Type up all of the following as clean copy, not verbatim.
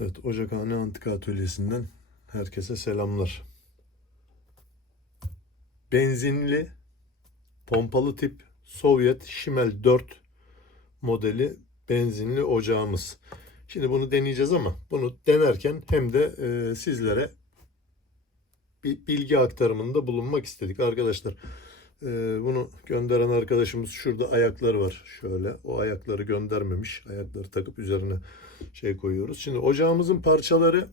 Evet, Ocakhane Antika Atölyesi'nden herkese selamlar. Benzinli, pompalı tip Sovyet Şimel 4 modeli benzinli ocağımız. Şimdi bunu deneyeceğiz ama bunu denerken hem de sizlere bir bilgi aktarımında bulunmak istedik. Arkadaşlar bunu gönderen arkadaşımız şurada ayakları var. Şöyle o ayakları göndermemiş. Ayakları takıp üzerine koyuyoruz. Şimdi ocağımızın parçaları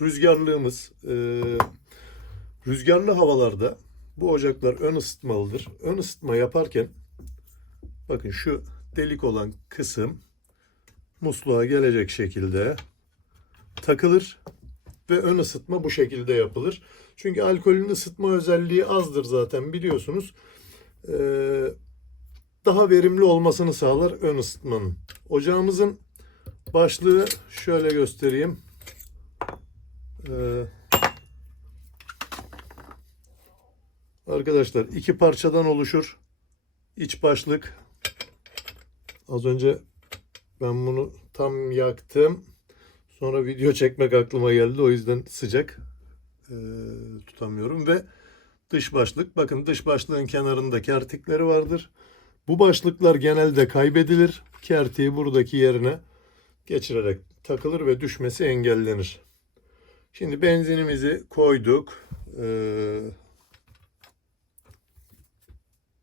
rüzgarlığımız. Rüzgarlı havalarda bu ocaklar ön ısıtmalıdır. Ön ısıtma yaparken bakın şu delik olan kısım musluğa gelecek şekilde takılır ve ön ısıtma bu şekilde yapılır. Çünkü alkolün ısıtma özelliği azdır zaten biliyorsunuz. Daha verimli olmasını sağlar ön ısıtmanın. Ocağımızın başlığı şöyle göstereyim. Arkadaşlar iki parçadan oluşur. İç başlık. Az önce ben bunu tam yaktım. Sonra video çekmek aklıma geldi. O yüzden sıcak tutamıyorum. Ve dış başlık. Bakın dış başlığın kenarında kertikleri vardır. Bu başlıklar genelde kaybedilir. Kertiği buradaki yerine geçirerek takılır ve düşmesi engellenir. Şimdi benzinimizi koyduk.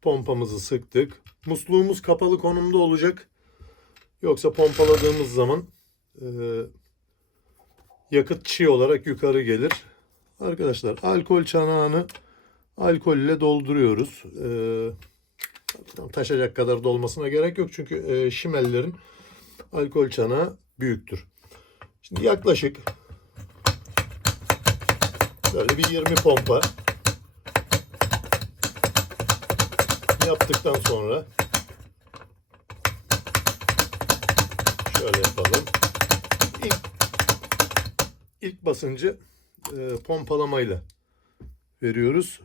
Pompamızı sıktık. Musluğumuz kapalı konumda olacak. Yoksa pompaladığımız zaman yakıt çiğ olarak yukarı gelir. Arkadaşlar alkol çanağını alkol ile dolduruyoruz. Taşacak kadar dolmasına gerek yok. Çünkü şimellerin alkol çanağı büyüktür. Şimdi yaklaşık böyle bir 20 pompa yaptıktan sonra şöyle yapalım. İlk basıncı pompalamayla veriyoruz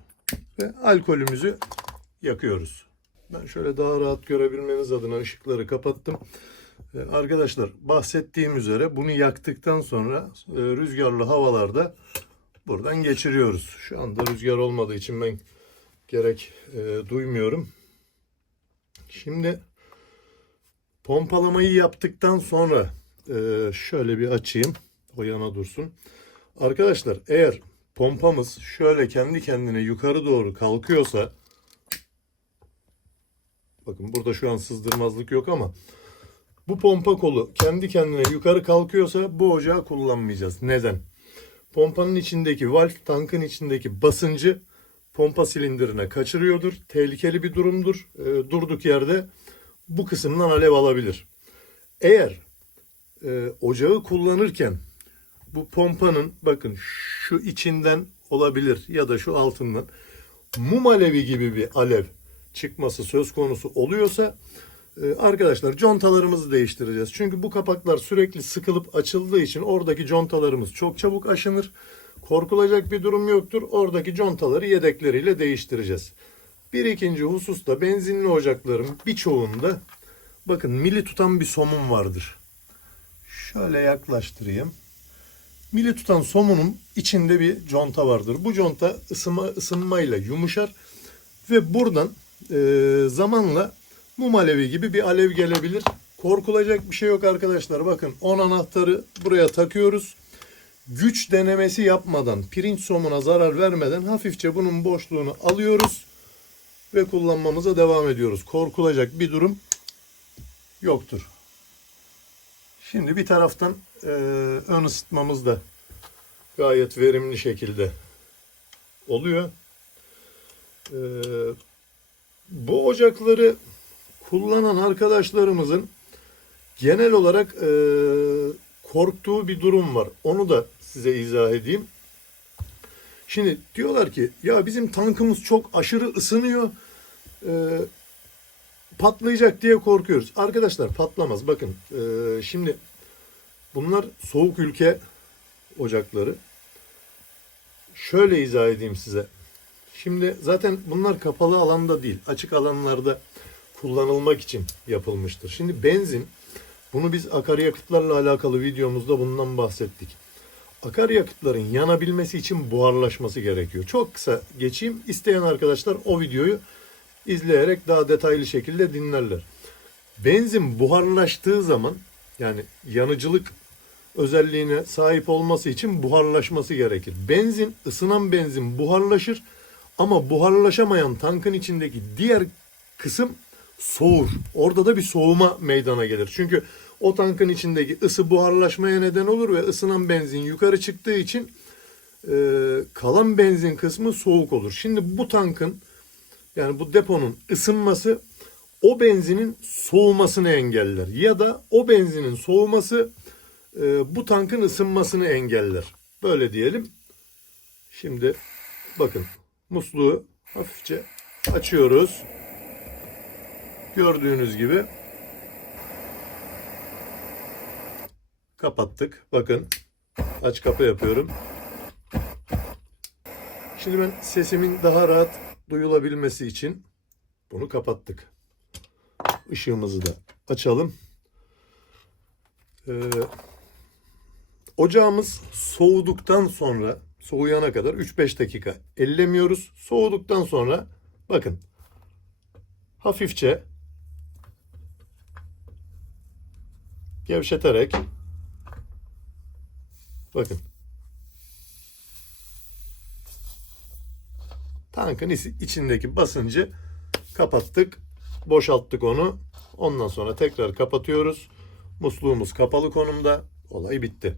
ve alkolümüzü yakıyoruz. Ben şöyle daha rahat görebilmeniz adına ışıkları kapattım. Arkadaşlar bahsettiğim üzere bunu yaktıktan sonra rüzgarlı havalarda buradan geçiriyoruz. Şu anda rüzgar olmadığı için ben gerek duymuyorum. Şimdi pompalamayı yaptıktan sonra şöyle bir açayım. O yana dursun. Arkadaşlar eğer pompamız şöyle kendi kendine yukarı doğru kalkıyorsa, bakın burada şu an sızdırmazlık yok ama bu pompa kolu kendi kendine yukarı kalkıyorsa bu ocağı kullanmayacağız. Neden? Pompanın içindeki valv tankın içindeki basıncı pompa silindirine kaçırıyordur. Tehlikeli bir durumdur. Durduk yerde bu kısımdan alev alabilir. Eğer ocağı kullanırken bu pompanın bakın şu içinden olabilir ya da şu altından mum alevi gibi bir alev çıkması söz konusu oluyorsa arkadaşlar contalarımızı değiştireceğiz. Çünkü bu kapaklar sürekli sıkılıp açıldığı için oradaki contalarımız çok çabuk aşınır. Korkulacak bir durum yoktur. Oradaki contaları yedekleriyle değiştireceğiz. Bir ikinci husus da benzinli ocakların birçoğunda bakın mili tutan bir somun vardır. Şöyle yaklaştırayım. Mili tutan somunun içinde bir conta vardır. Bu conta ısınmayla yumuşar ve buradan zamanla mum alevi gibi bir alev gelebilir. Korkulacak bir şey yok arkadaşlar. Bakın 10 anahtarı buraya takıyoruz. Güç denemesi yapmadan, pirinç somuna zarar vermeden hafifçe bunun boşluğunu alıyoruz ve kullanmamıza devam ediyoruz. Korkulacak bir durum yoktur. Şimdi bir taraftan ön ısıtmamız da gayet verimli şekilde oluyor. Bu ocakları kullanan arkadaşlarımızın genel olarak korktuğu bir durum var. Onu da size izah edeyim. Şimdi diyorlar ki ya bizim tankımız çok aşırı ısınıyor. Patlayacak diye korkuyoruz. Arkadaşlar patlamaz. Bakın şimdi bunlar soğuk ülke ocakları. Şöyle izah edeyim size. Şimdi zaten bunlar kapalı alanda değil, açık alanlarda kullanılmak için yapılmıştır. Şimdi benzin Bunu biz akaryakıtlarla alakalı videomuzda bundan bahsettik. Akaryakıtların yanabilmesi için buharlaşması gerekiyor. Çok kısa geçeyim. İsteyen arkadaşlar o videoyu izleyerek daha detaylı şekilde dinlerler. Benzin buharlaştığı zaman, yani yanıcılık özelliğine sahip olması için buharlaşması gerekir. Isınan benzin buharlaşır ama buharlaşamayan tankın içindeki diğer kısım soğur. Orada da bir soğuma meydana gelir. Çünkü o tankın içindeki ısı buharlaşmaya neden olur ve ısınan benzin yukarı çıktığı için kalan benzin kısmı soğuk olur. Şimdi bu tankın, yani bu deponun ısınması o benzinin soğumasını engeller. Ya da o benzinin soğuması bu tankın ısınmasını engeller. Böyle diyelim. Şimdi bakın, musluğu hafifçe açıyoruz. Gördüğünüz gibi kapattık. Bakın, aç kapa yapıyorum. Şimdi ben sesimin daha rahat duyulabilmesi için bunu kapattık. Işığımızı da açalım. Ocağımız soğuduktan sonra, soğuyana kadar 3-5 dakika ellemiyoruz. Soğuduktan sonra bakın, hafifçe gevşeterek, bakın, tankın içindeki basıncı kapattık. Boşalttık onu. Ondan sonra tekrar kapatıyoruz. Musluğumuz kapalı konumda. Olay bitti.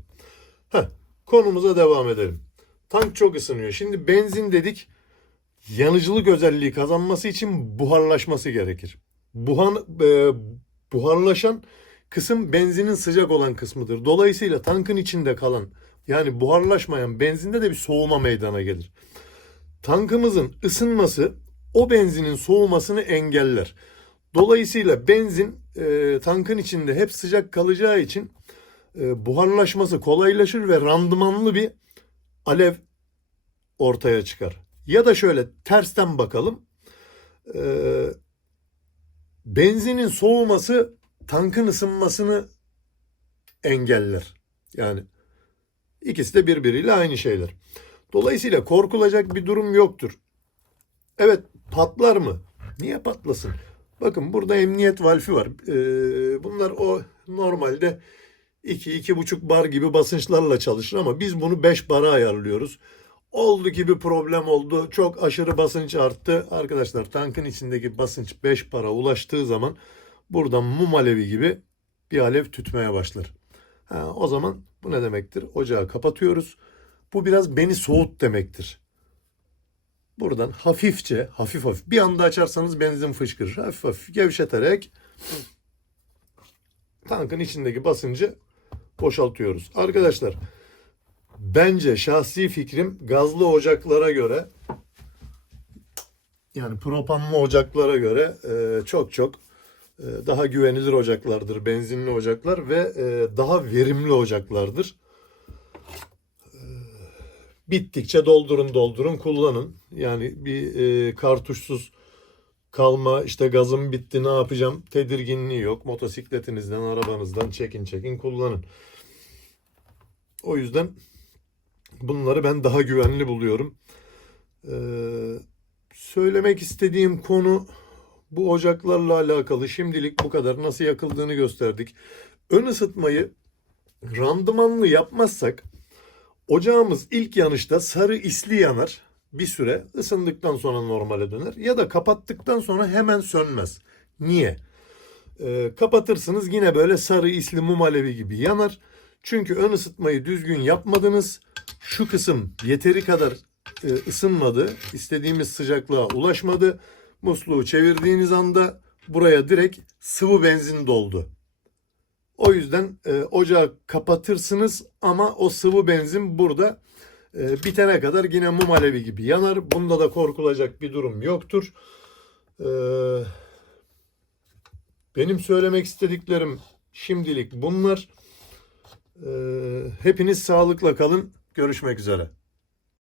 Konumuza devam edelim. Tank çok ısınıyor. Şimdi benzin dedik, yanıcılık özelliği kazanması için buharlaşması gerekir. Buharlaşan kısım benzinin sıcak olan kısmıdır. Dolayısıyla tankın içinde kalan, yani buharlaşmayan benzinde de bir soğuma meydana gelir. Tankımızın ısınması o benzinin soğumasını engeller. Dolayısıyla benzin tankın içinde hep sıcak kalacağı için buharlaşması kolaylaşır ve randımanlı bir alev ortaya çıkar. Ya da şöyle tersten bakalım. Benzinin soğuması tankın ısınmasını engeller. Yani ikisi de birbiriyle aynı şeyler. Dolayısıyla korkulacak bir durum yoktur. Evet, patlar mı? Niye patlasın? Bakın, burada emniyet valfi var. Bunlar o normalde 2-2,5 bar gibi basınçlarla çalışır ama biz bunu 5 bara ayarlıyoruz. Oldu ki bir problem oldu. Çok aşırı basınç arttı. Arkadaşlar, tankın içindeki basınç 5 bara ulaştığı zaman buradan mum alevi gibi bir alev tütmeye başlar. O zaman bu ne demektir? Ocağı kapatıyoruz. Bu biraz beni soğut demektir. Buradan hafif bir anda açarsanız benzin fışkırır. Hafif gevşeterek tankın içindeki basıncı boşaltıyoruz. Arkadaşlar, bence şahsi fikrim, gazlı ocaklara göre, yani propanlı ocaklara göre çok daha güvenilir ocaklardır benzinli ocaklar ve daha verimli ocaklardır. Bittikçe doldurun kullanın. Yani bir kartuşsuz kalma, işte gazım bitti ne yapacağım tedirginliği yok. Motosikletinizden, arabanızdan çekin kullanın. O yüzden bunları ben daha güvenli buluyorum. Söylemek istediğim konu bu ocaklarla alakalı. Şimdilik bu kadar. Nasıl yakıldığını gösterdik. Ön ısıtmayı randımanlı yapmazsak ocağımız ilk yanışta sarı isli yanar. Bir süre ısındıktan sonra normale döner. Ya da kapattıktan sonra hemen sönmez. Niye? Kapatırsınız, yine böyle sarı isli mum alevi gibi yanar. Çünkü ön ısıtmayı düzgün yapmadınız. Şu kısım yeteri kadar ısınmadı. İstediğimiz sıcaklığa ulaşmadı. Musluğu çevirdiğiniz anda buraya direkt sıvı benzin doldu. O yüzden ocağı kapatırsınız ama o sıvı benzin burada bitene kadar yine mum alevi gibi yanar. Bunda da korkulacak bir durum yoktur. Benim söylemek istediklerim şimdilik bunlar. Hepiniz sağlıkla kalın. Görüşmek üzere.